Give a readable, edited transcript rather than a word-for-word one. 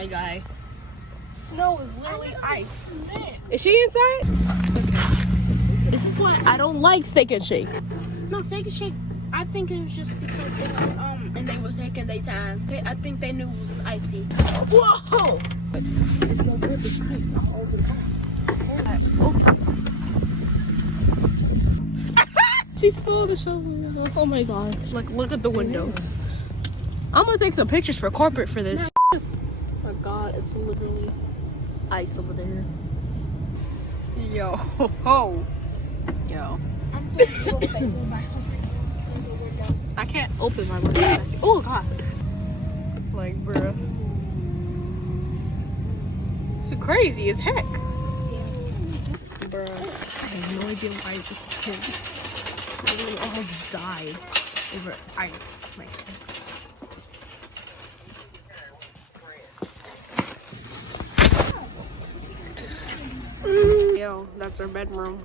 my guy. Snow is literally ice. Is she inside? This is why I don't like Steak and Shake. No, Steak and Shake. I think it was just because it was And they was taking their time. I think they knew it was icy. Whoa! It's no good. It's ice all over the She stole the shovel. Oh my gosh. Look at the windows. I'm gonna take some pictures for corporate for this. Oh my god, it's literally ice over there. Yo. Ho. Yo. I'm doing a little favor by I can't open my window. Oh god. Like, bruh. It's crazy as heck. Bruh. I have no idea why this kid literally almost died over ice. Like, Yo, that's our bedroom.